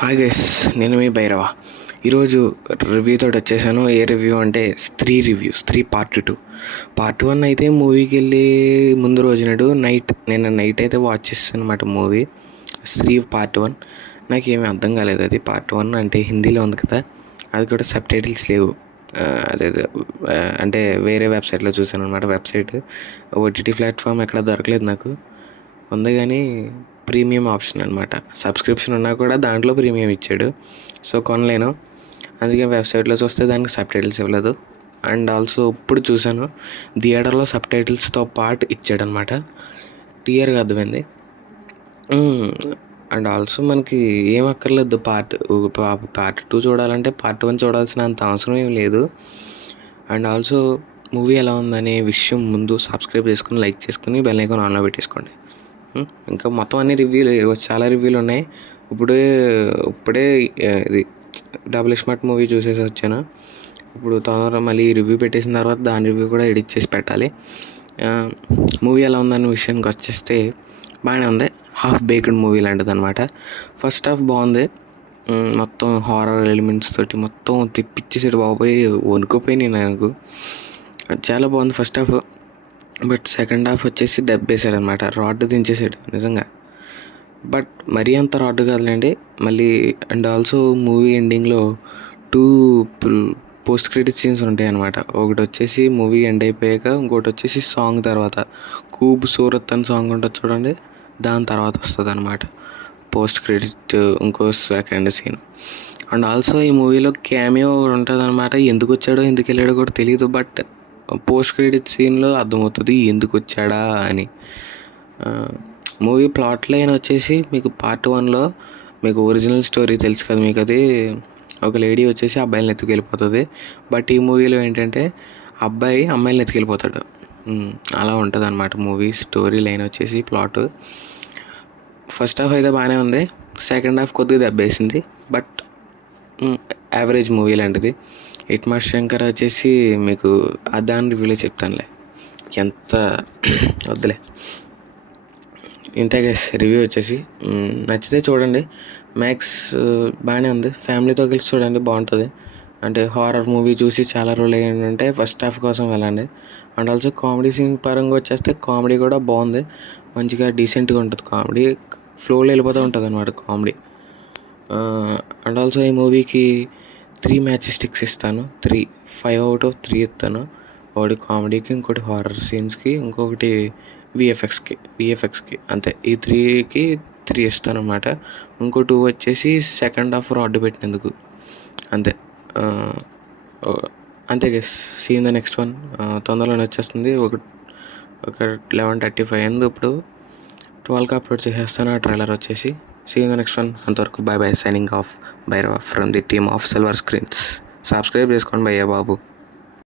Hi guys, నేను మీ భైరవ. ఈరోజు రివ్యూతో వచ్చేసాను. ఏ రివ్యూ అంటే స్త్రీ పార్ట్ 1 అయితే మూవీకి వెళ్ళి ముందు రోజు నేను నైట్ అయితే వాచ్ చేస్తాను అనమాట మూవీ స్త్రీ పార్ట్ 1. నాకేమీ అర్థం కాలేదు. అది పార్ట్ 1 అంటే హిందీలో ఉంది కదా, అది కూడా సబ్ టైటిల్స్ లేవు. అదే అంటే వేరే వెబ్సైట్లో చూసాను అనమాట. వెబ్సైట్ ఓటీటీ ప్లాట్ఫామ్ ఎక్కడ దొరకలేదు నాకు. ఉంది కానీ ప్రీమియం ఆప్షన్ అనమాట. సబ్స్క్రిప్షన్ ఉన్నా కూడా దాంట్లో ప్రీమియం ఇచ్చాడు, సో కొనలేను. అందుకే వెబ్సైట్లో చూస్తే దానికి సబ్ టైటిల్స్ ఇవ్వలేదు. అండ్ ఆల్సో ఇప్పుడు చూసాను, థియేటర్లో సబ్ టైటిల్స్తో పాటు ఇచ్చాడనమాట. క్లియర్గా అర్థమైంది. అండ్ ఆల్సో మనకి ఏం అక్కర్లేదు. పార్ట్ 2 చూడాలంటే పార్ట్ 1 చూడాల్సిన అంత అవసరం ఏం లేదు. అండ్ ఆల్సో మూవీ ఎలా ఉందనే విషయం ముందు సబ్స్క్రైబ్ చేసుకుని, లైక్ చేసుకుని, బెల్ ఐకాన్ ఆన్లో పెట్టేసుకోండి. ఇంకా మొత్తం అన్ని రివ్యూలు, చాలా రివ్యూలు ఉన్నాయి. ఇప్పుడే ఇది డబుల్ స్మార్ట్ మూవీ చూసేసి వచ్చాను. ఇప్పుడు తొందరగా మళ్ళీ రివ్యూ పెట్టేసిన తర్వాత దాని రివ్యూ కూడా ఎడిట్ చేసి పెట్టాలి. మూవీ ఎలా ఉందన్న విషయానికి వచ్చేస్తే బాగానే ఉంది. హాఫ్ బేక్డ్ మూవీ లాంటిది అనమాట. ఫస్ట్ హాఫ్ బాగుంది. మొత్తం హారర్ ఎలిమెంట్స్ తోటి మొత్తం తిప్పిచ్చేసాడు బాబోయ్, వణుకుపోయినాయి నాకు. చాలా బాగుంది first half. But second half వచ్చేసి దెబ్బేసాడు అనమాట. రాడ్ దించేసాడు నిజంగా. బట్ మరీ అంత రాడ్ కాదులేండి మళ్ళీ. అండ్ ఆల్సో మూవీ ఎండింగ్లో 2 పోస్ట్ క్రెడిట్ సీన్స్ ఉంటాయి అనమాట. ఒకటి వచ్చేసి మూవీ ఎండ్ అయిపోయాక, ఇంకోటి వచ్చేసి సాంగ్ తర్వాత. కూబ్ సూరత్ అని సాంగ్ ఉంటుంది చూడండి, దాని తర్వాత వస్తుంది అనమాట పోస్ట్ క్రెడిట్ ఇంకో సెకండ్ సీన్. అండ్ ఆల్సో ఈ మూవీలో క్యామియో ఉంటుంది అనమాట. ఎందుకు వచ్చాడో ఎందుకు వెళ్ళాడో కూడా తెలియదు, బట్ పోస్ట్ క్రెడిట్ సీన్లో అర్థమవుతుంది ఎందుకు వచ్చాడా అని. మూవీ ప్లాట్ లైన్ వచ్చేసి మీకు పార్ట్ 1లో మీకు ఒరిజినల్ స్టోరీ తెలుసు కదా మీకు. అది ఒక లేడీ వచ్చేసి అబ్బాయిలను ఎత్తుకెళ్ళిపోతుంది. బట్ ఈ మూవీలో ఏంటంటే అబ్బాయి అమ్మాయిలను ఎత్తుకెళ్ళిపోతాడు. అలా ఉంటుంది అనమాట మూవీ స్టోరీ లైన్ వచ్చేసి. ప్లాట్ ఫస్ట్ హాఫ్ అయితే బాగానే ఉంది, సెకండ్ హాఫ్ కొద్దిగా దెబ్బేసింది. బట్ యావరేజ్ మూవీ లాంటిది. హిట్మార్ శంకర్ వచ్చేసి మీకు దాని రివ్యూలో చెప్తానులే, ఎంత వద్దులే. ఇంతే గైస్ రివ్యూ వచ్చేసి. నచ్చితే చూడండి. మ్యాక్స్ బాగానే ఉంది, ఫ్యామిలీతో కలిసి చూడండి, బాగుంటుంది. అంటే హారర్ మూవీ చూసి చాలా రోజులు ఏంటంటే ఫస్ట్ హాఫ్ కోసం వెళ్ళండి. అండ్ ఆల్సో కామెడీ సీన్ పరంగా వచ్చేస్తే కామెడీ కూడా బాగుంది, మంచిగా డీసెంట్గా ఉంటుంది. కామెడీ ఫ్లోలో వెళ్ళిపోతూ ఉంటుంది అనమాట కామెడీ. అండ్ ఆల్సో ఈ మూవీకి 3 మ్యాచ్ స్టిక్స్ ఇస్తాను. 5 out of 3 ఇస్తాను. ఒకటి కామెడీకి, ఇంకోటి హారర్ సీన్స్కి, ఇంకొకటి విఎఫ్ఎక్స్కి అంతే. ఈ 3కి 3 ఇస్తాను అనమాట. ఇంకో 2 వచ్చేసి సెకండ్ హాఫ్ రాడ్ పెట్టినందుకు. అంతే అంతే guys. See in the next one. తొందరలోనే వచ్చేస్తుంది. ఒక 11:35 అయింది. ఇప్పుడు 12కి అప్లోడ్ చేసేస్తాను ఆ ట్రైలర్ వచ్చేసి. See in the next one. అంతవరకు bye bye, signing off, Bhairava from the team of silver screens. Subscribe చేసుకోండి భయ్యా బాబు.